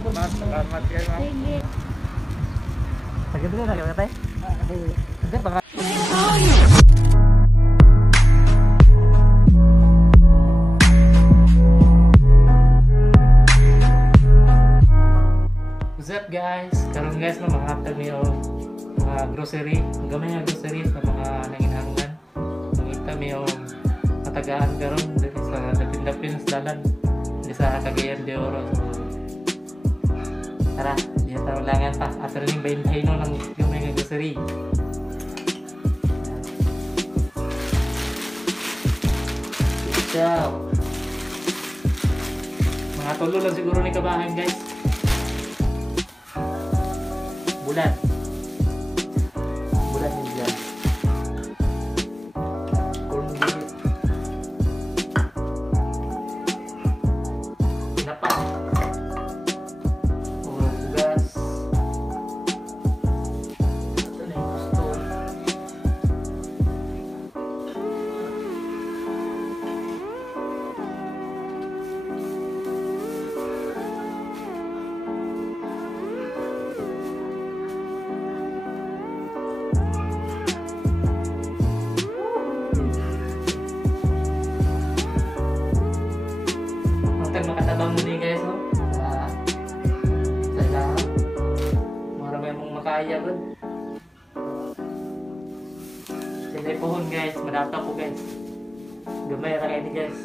Salamat kayo, ma'am. Sige. Sagad na lang tay. Sagad baka. What's up guys? Karon guys no manghatag mi og mga grocery, gamay nga grocery sa mga nanginahanglan. Mangita mi og katagaan karon diri sa dapin-dapin sa dalan di sa Cagayan de Oro. So, tara, di ta ulangan pa. Ato ring bayin no ng gamay nga grocery. Ciao. Mga tulo lang siguro ni kabahan guys. Bulan din dyan. Corned tinapa o bugas. Ito na yung gusto. Makatabang mo din guys no? Sa ilahan marami mong makaya ba sila pohon guys, madata po guys, gamay ra kayo guys,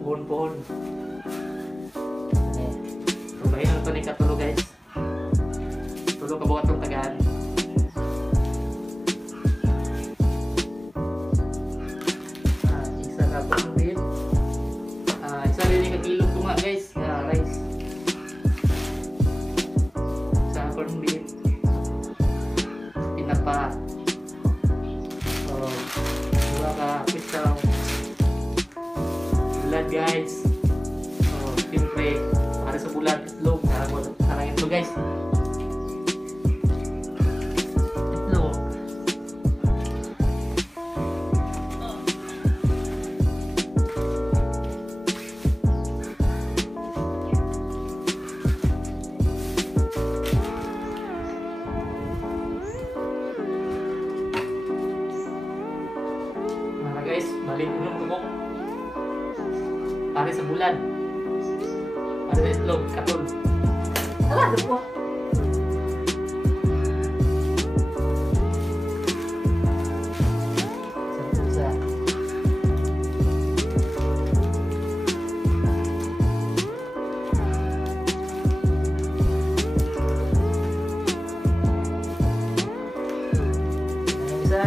pohon tubahin lang ito ni katulo guys, tulo ka bukat itong tagaan. Isa na po din isa rin yung kagilog ko nga guys na rice sa corned beef, tinapa, so dua ka pistaw, bulan guys, so siyempre para sa bulan itlog, parang itlog guys, itlog. Guys, balik ulong tubok para sa bulan, para sa itlog, katol. Ala, dupo. Isa. Isa.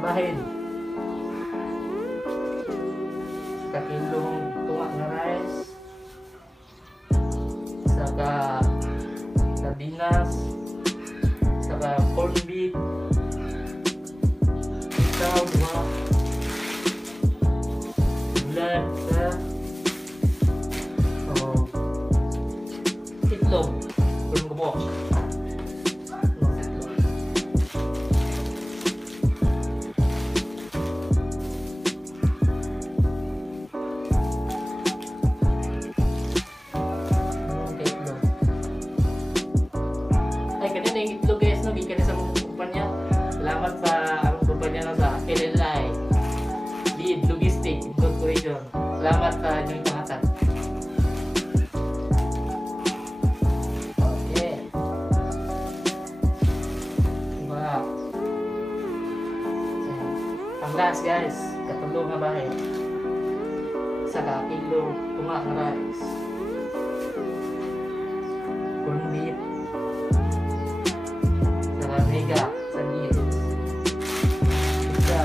Kabahin kakilong tumak na rice, saka sardinas, saka corned beef, ikaw dua bulan sa itlog belum gebok. Kanina yung itlog guys no, gikan sa mga kumpanya. Salamat sa among kumpanya no, sa LLI Lead Logistic Incorporation. Salamat sa inyong panghatag. Okay. Wow. Ang last guys, katulong nga bahay. Sa kakilo, tumak na rice, corned beef, mega sandwich, pizza,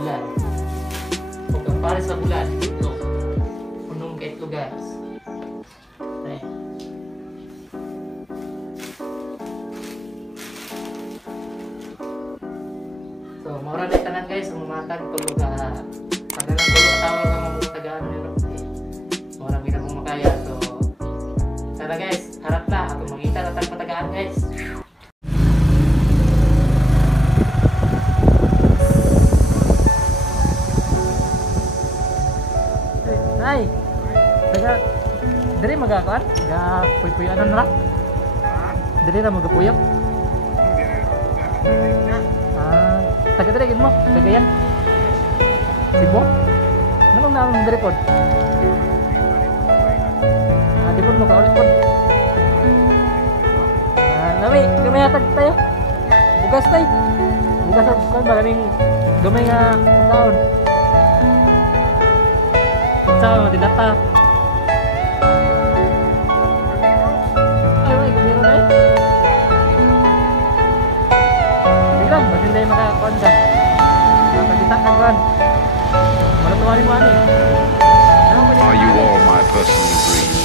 bulan. Kung para sa bulan, ito punong ka ito guys. Okay. So mura na tanan guys, umatag tulog ka pagdalang tulog tawag ka mamutagaan nyo. Mura kita kung makaya. So tara guys, harap na. Atong mangita na tayong patagaan guys. magakuan? Puy-puy ano na? Dili na magapuyok. Taga dili mo, Cagayan. Cebu. Ano na ang diri pod? Di pod mo ka ulit pod. Kami hatag tayo. Bugas tayo. Bugas kan baganing gamay nga taon. Sa mga dinata. Ay, kumiro na eh. Biglang, basin tayo makakuan ka. Makakita ka kan. Maratuwanin mo ani. Are you all my personal dreams?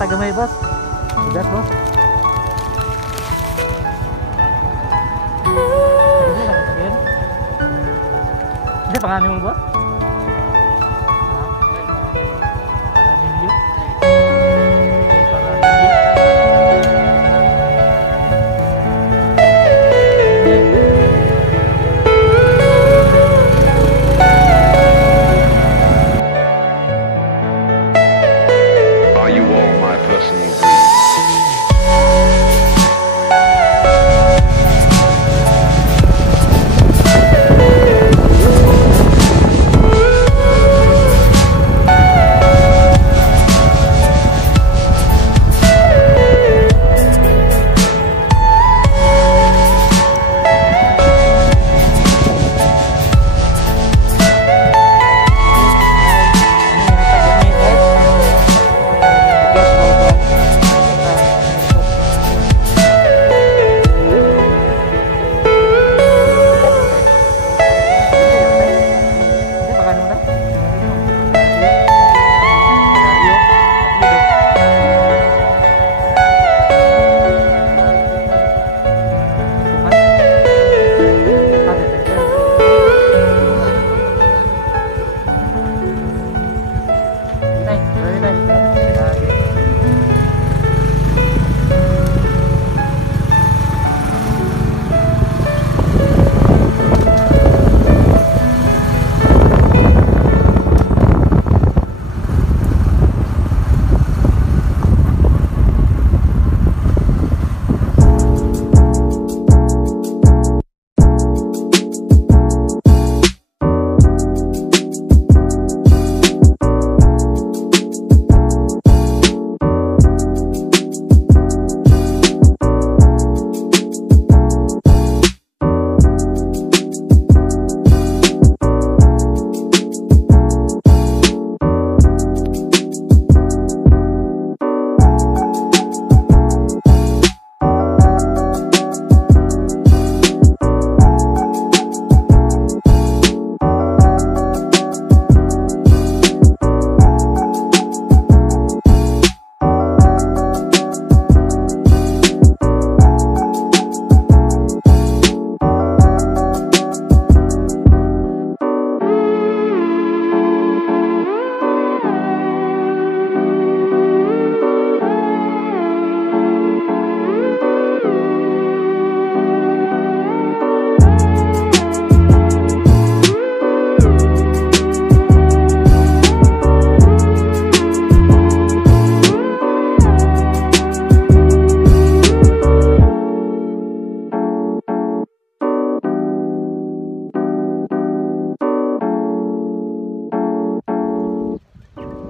Tagamay boss. Sugat boss. Ini pangalan mo boss?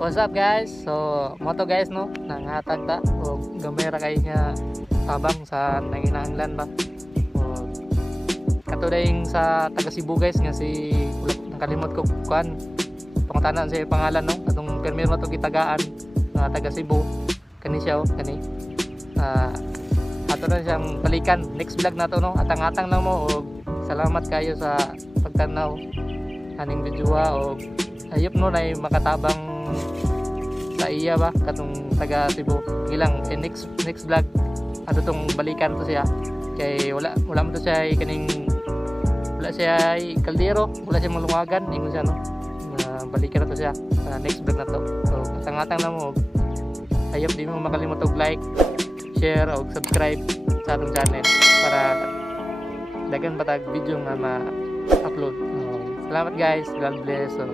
What's up guys? So, moto guys no, nangatag ta o gamay ra kay nga tabang sa nanginahanglan ba. O katudayng sa taga Cebu guys nga si nakalimot ko kuan pangutanan sa pangalan no, atong permiro to gitagaan nga taga Cebu kani siya kani. Ato na siyang balikan next vlog na to no, atang-atang na mo o salamat kayo sa pagtanaw aning videoa o ayop no na makatabang sa iya ba katong taga Cebu ilang next vlog ato tong balikan to siya kay wala mo to siya kaning wala siya kaldero wala siya malungagan ingon siya no balikan na to siya next vlog na to so katang-atang na mo ayop di mo makalimot og like share o subscribe sa atong channel para dagan patag video nga ma-upload. Salamat guys, God bless. So,